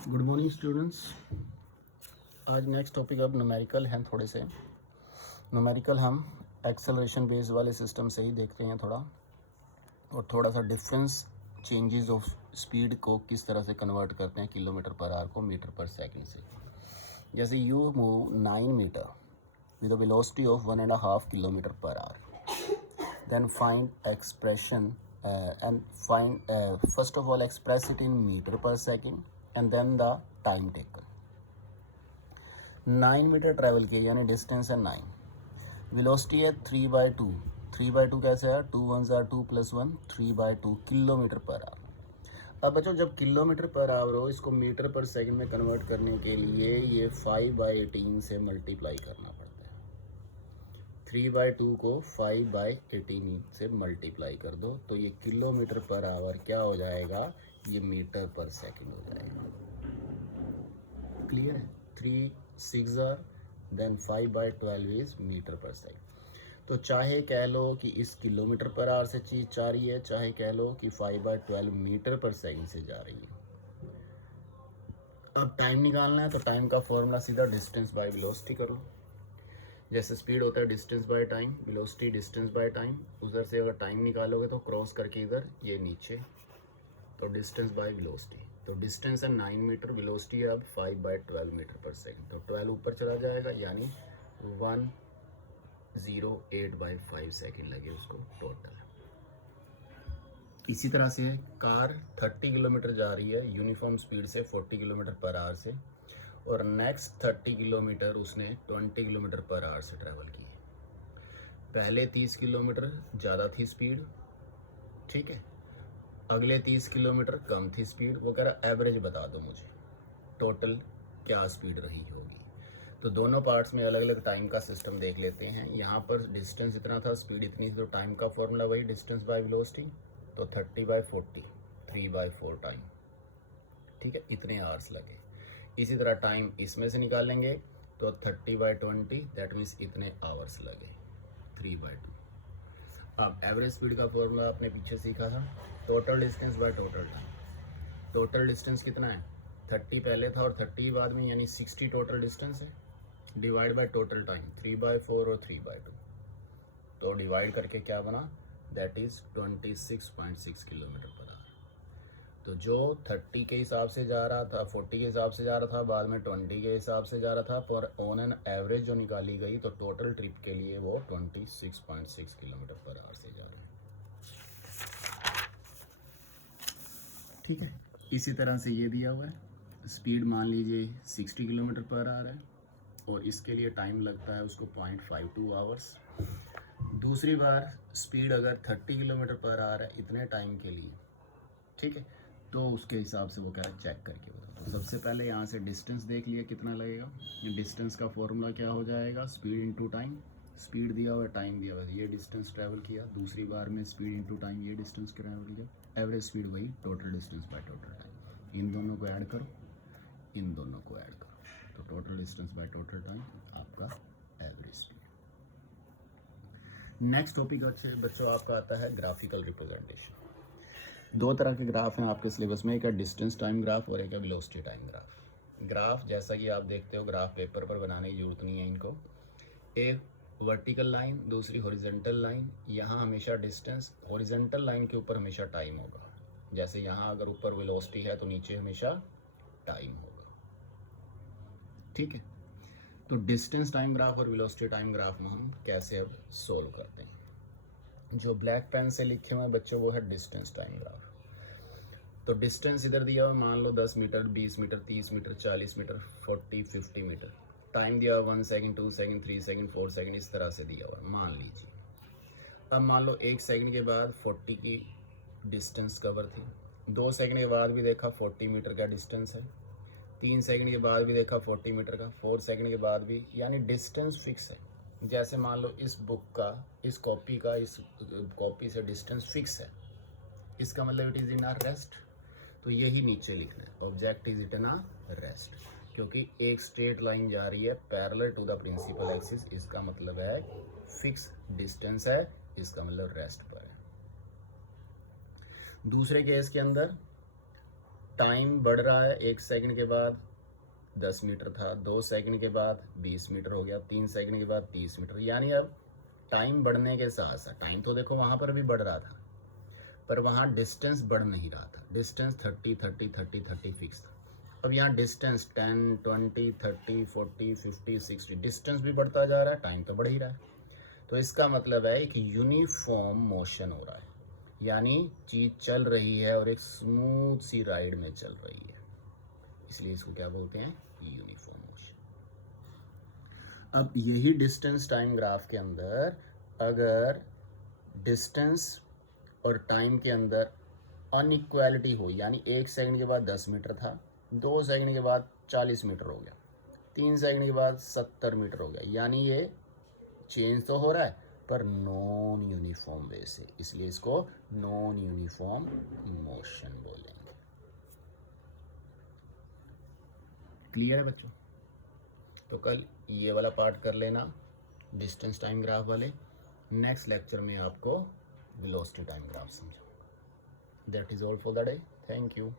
Good morning students. आज next topic अब numerical हैं। थोड़े से न्यूमेरिकल हम एक्सेलरेशन बेस वाले सिस्टम से ही देखते हैं थोड़ा, और थोड़ा सा डिफरेंस चेंजेस ऑफ स्पीड को किस तरह से कन्वर्ट करते हैं किलोमीटर पर आवर को मीटर पर सेकंड से। जैसे you move 9 meter with a velocity of 1.5 kilometer per hour, then find expression and find first of all express it in meter per second and then the time taken। 9 meter travel किया यानी distance है 9, velocity है 3/2। 3/2 कैसे है? 2 1 2 + 1 3/2 kilometre per our. अब बच्चों जब kilometre per our हो, इसको मीटर पर सेकंड में कन्वर्ट करने के लिए ये 5/18 से मल्टीप्लाई करना पड़ता है। 3/2 को 5/18 से मल्टीप्लाई कर दो तो ये किलोमीटर पर आवर क्या हो जाएगा? ये मीटर पर सेकंड हो जाएगा। क्लियर है? 3 6 देन 5/12 इज मीटर पर सेकंड। तो चाहे कह लो कि इस किलोमीटर पर आवर से चीज जा रही है, चाहे कह लो कि 5/12 मीटर पर सेकंड से जा रही है। अब टाइम निकालना है तो टाइम का फॉर्मूला सीधा डिस्टेंस बाय वेलोसिटी कर लो। जैसे स्पीड होता है distance by time, velocity distance by time. उधर से अगर टाइम निकालोगे तो क्रॉस करके इधर ये नीचे, तो डिस्टेंस बाय वेलोसिटी। तो डिस्टेंस है 9 मीटर, वेलोसिटी है अब 5/12 मीटर पर सेकंड। तो 12 ऊपर चला जाएगा यानी 108/5 सेकंड लगे उसको टोटल। इसी तरह से कार 30 किलोमीटर जा रही है यूनिफॉर्म स्पीड से 40 किलोमीटर पर आवर से, और नेक्स्ट 30 किलोमीटर उसने 20 किलोमीटर पर आवर से ट्रैवल की है। पहले 30 किलोमीटर ज़्यादा थी स्पीड, ठीक है, अगले 30 किलोमीटर कम थी स्पीड। वो कह रहा एवरेज बता दो मुझे टोटल क्या स्पीड रही होगी। तो दोनों पार्ट्स में अलग अलग टाइम का सिस्टम देख लेते हैं। यहाँ पर डिस्टेंस इतना था, स्पीड इतनी थी, तो टाइम का फॉर्मूला वही डिस्टेंस बाय वेलोसिटी। तो 30/40 3/4 टाइम, ठीक है, इतने आवर्स लगे। इसी तरह टाइम इसमें से निकालेंगे तो 30/20 दैट मीन्स इतने आवर्स लगे 3/2। अब एवरेज स्पीड का फॉर्मूला आपने पीछे सीखा था, total distance by total time. Total distance कितना है? 30 पहले था और 30 बाद में, यानी 60 टोटल डिस्टेंस है, डिवाइड बाय टोटल टाइम 3/4 और 3/2। तो डिवाइड करके क्या बना? That is 26.6 kilometre per our. तो जो 30 के हिसाब से जा रहा था, 40 के हिसाब से जा रहा था, बाद में 20 के हिसाब से जा रहा था, पर ऑन एन एवरेज जो निकाली गई तो टोटल ट्रिप के लिए वो 26.6 किलोमीटर पर आवर से जा रहा है। ठीक है, इसी तरह से ये दिया हुआ है, स्पीड मान लीजिए 60 किलोमीटर पर आवर है और इसके लिए टाइम लगता है उसको 0.52 आवर्स। दूसरी बार स्पीड अगर 30 किलोमीटर पर आवर है इतने टाइम के लिए, ठीक है, तो उसके हिसाब से वो क्या चेक करके बता। तो सबसे पहले यहाँ से डिस्टेंस देख लिया कितना लगेगा। डिस्टेंस का फॉर्मूला क्या हो जाएगा? Speed into time. स्पीड दिया हुआ है, टाइम दिया हुआ है, ये डिस्टेंस ट्रैवल किया। दूसरी बार में स्पीड इंटू टाइम, ये डिस्टेंस ट्रैवल किया। एवरेज स्पीड वही, total distance by total time. इन दोनों को ऐड करो, इन दोनों को ऐड करो, तो total distance by total time आपका एवरेज स्पीड। नेक्स्ट टॉपिक अच्छे बच्चों आपका आता है ग्राफिकल रिप्रेजेंटेशन। दो तरह के ग्राफ हैं आपके सिलेबस में, एक है डिस्टेंस टाइम ग्राफ और एक है वेलोसिटी टाइम ग्राफ। ग्राफ जैसा कि आप देखते हो, ग्राफ पेपर पर बनाने की जरूरत नहीं है इनको। एक वर्टिकल लाइन, दूसरी हॉरिजॉन्टल लाइन। यहाँ हमेशा डिस्टेंस, हॉरिजॉन्टल लाइन के ऊपर हमेशा टाइम होगा। जैसे यहाँ अगर ऊपर वेलोसिटी है तो नीचे हमेशा टाइम होगा, ठीक है। तो डिस्टेंस टाइम ग्राफ और वेलोसिटी टाइम ग्राफ में हम कैसे अब सोल्व करते हैं। जो ब्लैक पेन से लिखे हुए बच्चों वो है डिस्टेंस टाइम ग्राफ। तो डिस्टेंस इधर दिया हुआ, मान लो 10 meter, 20 meter, 30 meter, 40 meter, 40, 50 meter. Time दिया हुआ 1 सेकंड, 2 सेकंड, 3 सेकंड, 4 सेकंड, इस तरह से दिया हुआ मान लीजिए। अब मान लो 1 सेकंड के बाद 40 की डिस्टेंस कवर थी, 2 सेकंड के बाद भी देखा 40 मीटर का डिस्टेंस है, 3 सेकंड के बाद भी देखा 40 मीटर का, 4 सेकंड के बाद भी, यानी डिस्टेंस फिक्स है। जैसे मान लो इस बुक का, इस कॉपी का, इस कॉपी से डिस्टेंस फिक्स है, इसका मतलब it is in are rest. तो यही नीचे लिखना है, object is it in a rest, क्योंकि एक स्ट्रेट लाइन जा रही है parallel to the principal axis, इसका मतलब है फिक्स डिस्टेंस है, इसका मतलब रेस्ट पर है। दूसरे केस के अंदर टाइम बढ़ रहा है, 1 सेकंड के बाद 10 मीटर था, 2 सेकंड के बाद 20 मीटर हो गया, 3 सेकंड के बाद 30 मीटर, यानी अब टाइम बढ़ने के साथ साथ, टाइम तो देखो वहाँ पर भी बढ़ रहा था पर वहाँ डिस्टेंस बढ़ नहीं रहा था, डिस्टेंस 30 30 30 30 फिक्स था। अब यहाँ डिस्टेंस 10 20 30 40 50 60 डिस्टेंस भी बढ़ता जा रहा है, टाइम तो बढ़ ही रहा है। तो इसका मतलब है एक यूनिफॉर्म मोशन हो रहा है, यानी चीज़ चल रही है और एक स्मूथ सी राइड में चल रही है, इसलिए इसको क्या बोलते हैं, यूनिफॉर्म मोशन। अब यही डिस्टेंस टाइम ग्राफ के अंदर अगर डिस्टेंस और टाइम के अंदर अनइक्वालिटी हो, यानी 1 सेकंड के बाद 10 मीटर था, 2 सेकंड के बाद 40 मीटर हो गया, 3 सेकंड के बाद 70 मीटर हो गया, यानी ये चेंज तो हो रहा है पर नॉन यूनिफॉर्म वे से, इसलिए इसको नॉन यूनिफॉर्म मोशन बोलेंगे। क्लियर है बच्चों? तो कल ये वाला पार्ट कर लेना डिस्टेंस टाइम ग्राफ वाले, नेक्स्ट लेक्चर में आपको वेलोसिटी टाइम ग्राफ समझाऊंगा। That is all for the day, thank you.